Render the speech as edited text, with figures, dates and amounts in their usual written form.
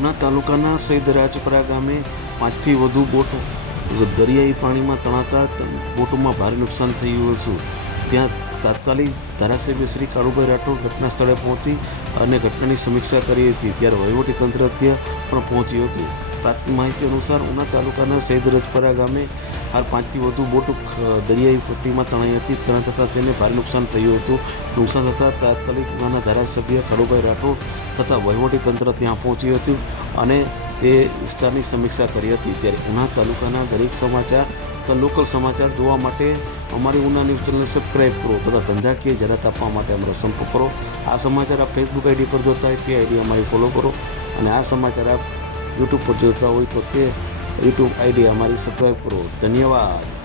ઉના તાલુકાના સૈદરાજપરા ગામે 5થી વધુ બોટો દરિયાઈ પાણીમાં તણાતા બોટોમાં ભારે નુકસાન થયું હતું. ત્યાં તાત્કાલિક ધારાસભ્ય શ્રી કાળુભાઈ રાઠોડ ઘટના સ્થળે પહોંચી અને ઘટનાની સમીક્ષા કરી હતી. ત્યારે વહીવટીતંત્ર ત્યાં પણ પહોંચ્યું હતું. પ્રાપ્ત માહિતી અનુસાર ઉના તાલુકાના સૈદરાજપરા ગામે હાલ 5થી વધુ બોટો દરિયાઈ પટ્ટીમાં તણાઈ હતી. તણાઈ થતાં તેને ભારે નુકસાન થયું હતું. નુકસાન થતાં તાત્કાલિક ઉનાના ધારાસભ્ય કાળુભાઈ રાઠોડ તથા વહીવટીતંત્ર ત્યાં પહોંચ્યું હતું અને તે વિસ્તારની સમીક્ષા કરી હતી. ત્યારે ઉના તાલુકાના દરેક સમાચાર તથા લોકલ સમાચાર જોવા માટે અમારી ઉના ન્યૂઝ ચેનલને સબસ્ક્રાઈબ કરો તથા ધંધાકીય જાહેરાત આપવા માટે અમારો સંપર્ક કરો. આ સમાચાર આપ ફેસબુક આઈડી પર જોતા હોય તે આઈડી અમારી ફોલો કરો અને આ સમાચાર આપ યુટ્યુબ પર જોતા હોય તો તે યુટ્યુબ આઈડી અમારી સબસ્ક્રાઈબ કરો. ધન્યવાદ.